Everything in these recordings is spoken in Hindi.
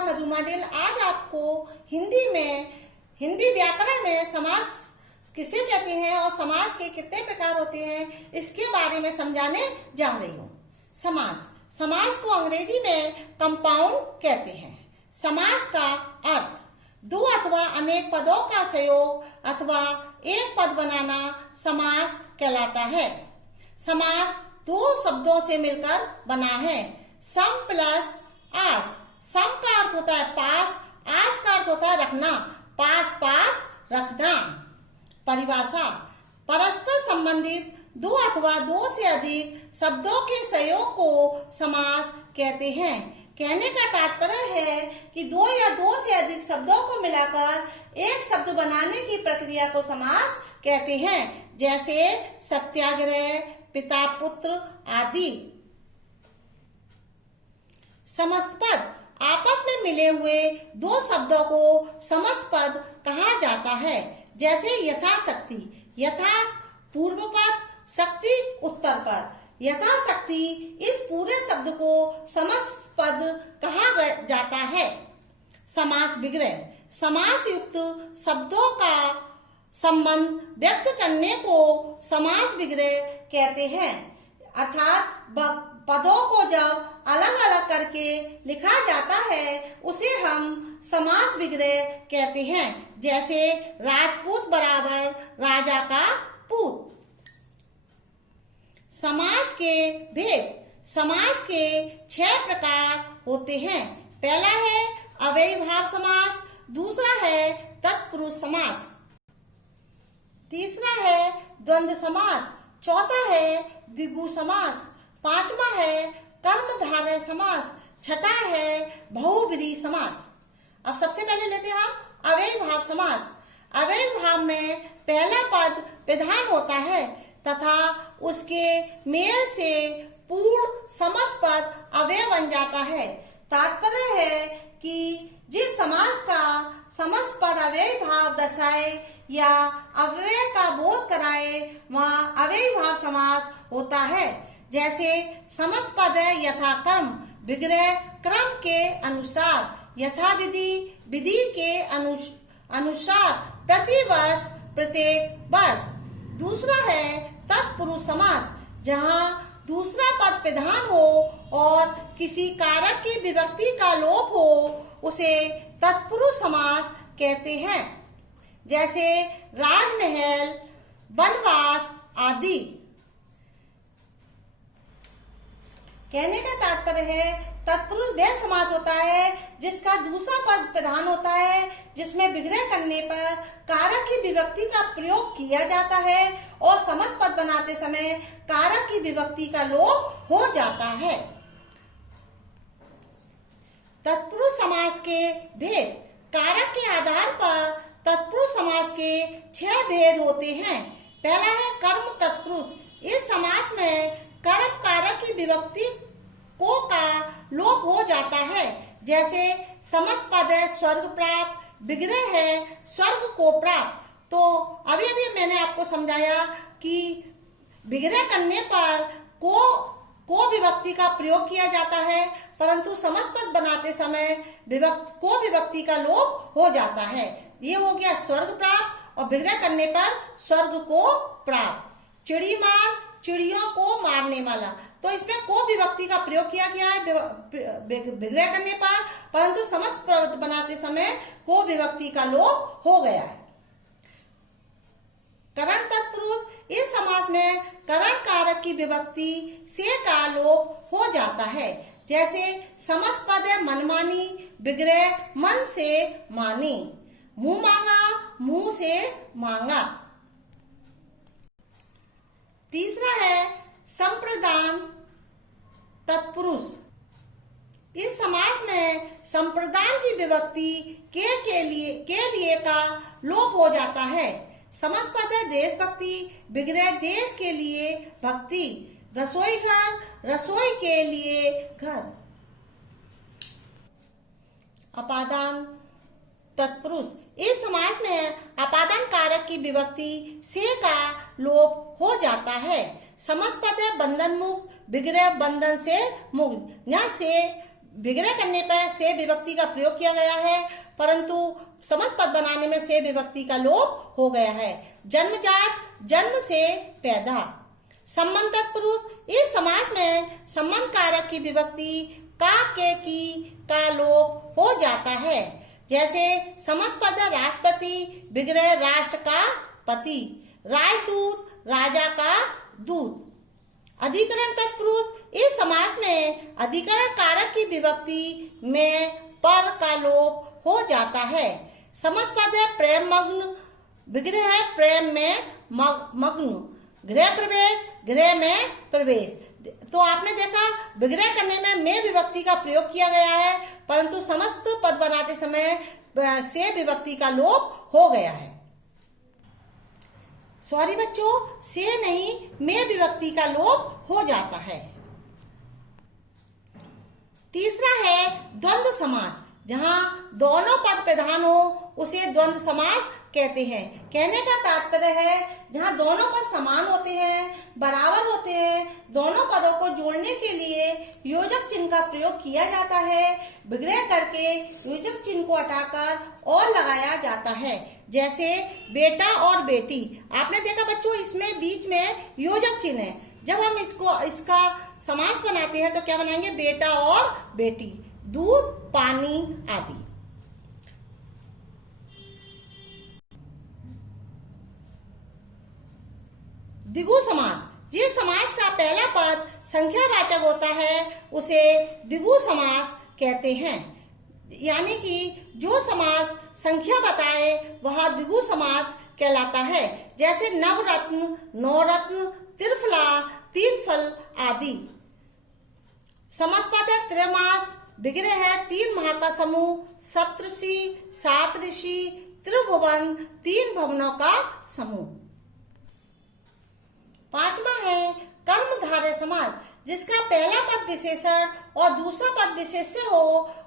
शिक्षिका मधु मंडल आज आपको हिंदी व्याकरण में समास किसे कहते हैं और समास के कितने प्रकार होते हैं इसके बारे में समझाने जा रही हूँ। समास को अंग्रेजी में कंपाउंड कहते हैं। समास का अर्थ दो अथवा अनेक पदों का संयोग अथवा एक पद बनाना समास कहलाता है। समास दो शब्दों से मिलकर बना है। सम प्लस आस। सम का अर्थ होता है पास, आस का अर्थ होता है रखना, पास पास रखना। परिभाषा परस्पर संबंधित दो अथवा दो से अधिक शब्दों के संयोग को समास कहते हैं। कहने का तात्पर्य है कि दो या दो से अधिक शब्दों को मिलाकर एक शब्द बनाने की प्रक्रिया को समास कहते हैं, जैसे सत्याग्रह, पिता पुत्र आदि। समस्त पद आपस में मिले हुए दो शब्दों को समस्त पद कहा जाता है, जैसे यथाशक्ति। यथा पूर्व पद, शक्ति उत्तर पद। यथाशक्ति इस पूरे शब्द को समस्त पद कहा जाता है। समास विग्रह समास युक्त शब्दों का संबंध व्यक्त करने को समास विग्रह कहते हैं। अर्थात पदों को जब अलग अलग करके लिखा जाता है उसे हम समास विग्रह कहते हैं, जैसे राजपूत बराबर राजा का पूत। समास के भेद। समास के 6 प्रकार होते हैं। पहला है अव्ययीभाव समास, दूसरा है तत्पुरुष समास, तीसरा है द्वंद्व समास, चौथा है द्विगु समास, पांचवा है कर्मधारय समास, छठा है बहुब्रीहि समास। अब सबसे पहले लेते हैं हम अव्ययीभाव समास। अव्ययीभाव में पहला पद प्रधान होता है तथा उसके मेल से पूर्ण समस्त पद अव्यय बन जाता है। तात्पर्य है कि जिस समास का समस्त पद अव्ययीभाव दर्शाए या अव्यय का बोध कराए वहाँ अव्ययीभाव समास होता है। जैसे समस्त पद है यथा कर्म, विग्रह क्रम के अनुसार, यथा विधि विधि के अनुसार, प्रति वर्ष प्रत्येक वर्ष। दूसरा है तत्पुरुष समास, जहाँ दूसरा पद प्रधान हो और किसी कारक की विभक्ति का लोप हो उसे तत्पुरुष समास कहते हैं, जैसे राजमहल, वनवास आदि। कहने का तात्पर्य है तत्पुरुष वह समास होता है जिसका दूसरा पद प्रधान होता है, जिसमें विग्रह करने पर कारक की विभक्ति का प्रयोग किया जाता है और समस्त पद बनाते समय कारक की विभक्ति का लोप हो जाता है। तत्पुरुष समास के भेद। कारक के आधार पर तत्पुरुष समास के 6 भेद होते हैं। पहला है कर्म तत्पुरुष। इस समास में कर्म कारक की विभक्ति को का लोप हो जाता है, जैसे समस्त पद है स्वर्ग प्राप्त, विग्रह है स्वर्ग को प्राप्त। तो अभी मैंने आपको समझाया कि विग्रह करने पर को विभक्ति का प्रयोग किया जाता है, परंतु समस्त पद बनाते समय विभक्ति का लोप हो जाता है। ये हो गया स्वर्ग प्राप्त और विग्रह करने पर स्वर्ग को प्राप्त। चिड़ी मार, चिड़ियों को मारने वाला, तो इसमें को विभक्ति का प्रयोग किया गया है विग्रह करने पर, परंतु समस्त पद बनाते समय को विभक्ति का लोप हो गया है। करण तत्पुरुष। इस समास में करण कारक की विभक्ति से का लोप हो जाता है, जैसे समस्त पद है मनमानी, विग्रह मन से मानी, मुंह मांगा, मुंह से मांगा। तीसरा है संप्रदान तत्पुरुष। इस समास में संप्रदान की विभक्ति के लिए का लोप हो जाता है। समस्त पद है देशभक्ति, विग्रह देश के लिए भक्ति, रसोई घर, रसोई के लिए घर। अपादान तत्पुरुष। इस समास में अपादान कारक की विभक्ति से का लोप हो जाता है। समस्त पद है बंधन मुक्त, विग्रह बंधन से मुक्त। यहाँ से विग्रह करने पर से विभक्ति का प्रयोग किया गया है, परंतु समास पद बनाने में से विभक्ति का लोप हो गया है। जन्मजात, जन्म से पैदा। संबंध तत्पुरुष, इस समास में संबंध कारक की विभक्ति का, के, की का लोप हो जाता है। जैसे समास पद राष्ट्रपति, विग्रह राष्ट्र का पति, राजदूत, राजा का दूत। अधिकरण तत्पुरुष, इस समास में अधिकरण कारक की विभक्ति में पर का लोप हो जाता है। समास पद है प्रेम मग्न, विग्रह है प्रेम में मग्न, गृह प्रवेश, गृह में प्रवेश। तो आपने देखा विग्रह करने में विभक्ति का प्रयोग किया गया है, परंतु समस्त पद बनाते समय से विभक्ति का लोप हो गया है। सॉरी बच्चों, से नहीं में विभक्ति का लोप हो जाता है। तीसरा है द्वंद्व समास, जहां दोनों पद प्रधान हो उसे द्वंद्व समास कहते हैं। कहने का तात्पर्य है जहां दोनों पद समान होते हैं, बराबर होते हैं, दोनों पदों को जोड़ने के लिए योजक चिन्ह का प्रयोग किया जाता है। विग्रह करके योजक चिन्ह को हटाकर और लगाया जाता है। जैसे बेटा और बेटी, आपने देखा बच्चों इसमें बीच में योजक चिन्ह है। जब हम इसका समास बनाते हैं तो क्या बनाएंगे, बेटा और बेटी, दूध, पानी आदि। द्विगु समास, जिस समास का पहला पद संख्यावाचक होता है उसे द्विगु समास कहते हैं। यानी कि जो समास संख्या बताए वह द्विगु समास कहलाता है। जैसे नवरत्न, नौरत्न, त्रिफला, तीन फल आदि। समास पद है त्रैमास, विग्रह है तीन माह का समूह, सप्तऋषि, सात ऋषि, त्रिभुवन, तीन भवनों का समूह। पांचवा है कर्मधारय समास, जिसका पहला पद विशेषण और दूसरा पद विशेष्य हो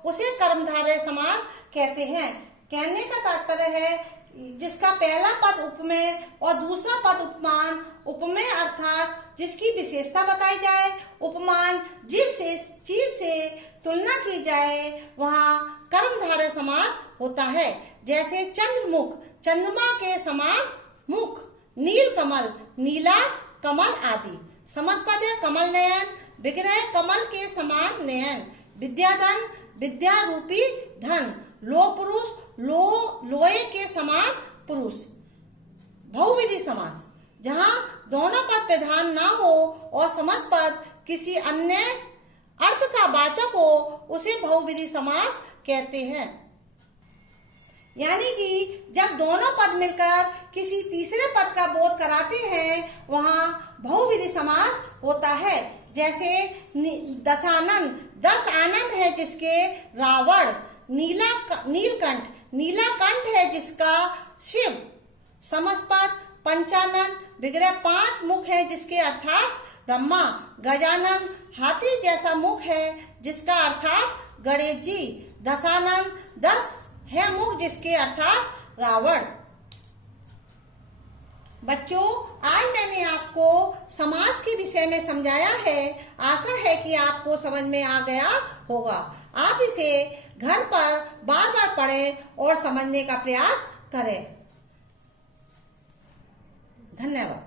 उसे कर्मधारय समास कहते हैं। कहने का तात्पर्य है जिसका पहला पद उपमेय और दूसरा पद उपमान। उपमेय अर्थात जिसकी विशेषता बताई जाए, उपमान जिस चीज से तुलना की जाए, वहाँ कर्मधारय समास होता है। जैसे चंद्रमुख, चंद्रमा के समान मुख, नीलकमल, नीला कमल आदि। समास पद है कमल नयन, विग्रह कमल के समान नयन, विद्याधन, विद्या रूपी धन, लो पुरुष, लोहे के समान पुरुष। बहुविधि समास, जहां दोनों पद प्रधान ना हो और समास पद किसी अन्य अर्थ का वाचक हो उसे बहुविधि समास कहते हैं। यानी कि जब दोनों पद मिलकर किसी तीसरे पद का बोध कराते हैं वहां बहुविधि समास होता है। जैसे दशानन, 10 आनंद है जिसके रावण, नीलकंठ, नीलाकंठ है जिसका शिव। समास पद पंचानन, विग्रह 5 मुख है जिसके अर्थात ब्रह्मा, गजानन, हाथी जैसा मुख है जिसका अर्थात गणेश जी, दशानन, 10 है मुख जिसके अर्थात रावण। बच्चों, आज मैंने आपको समास के विषय में समझाया है। आशा है कि आपको समझ में आ गया होगा। आप इसे घर पर बार बार पढ़ें और समझने का प्रयास करें। धन्यवाद।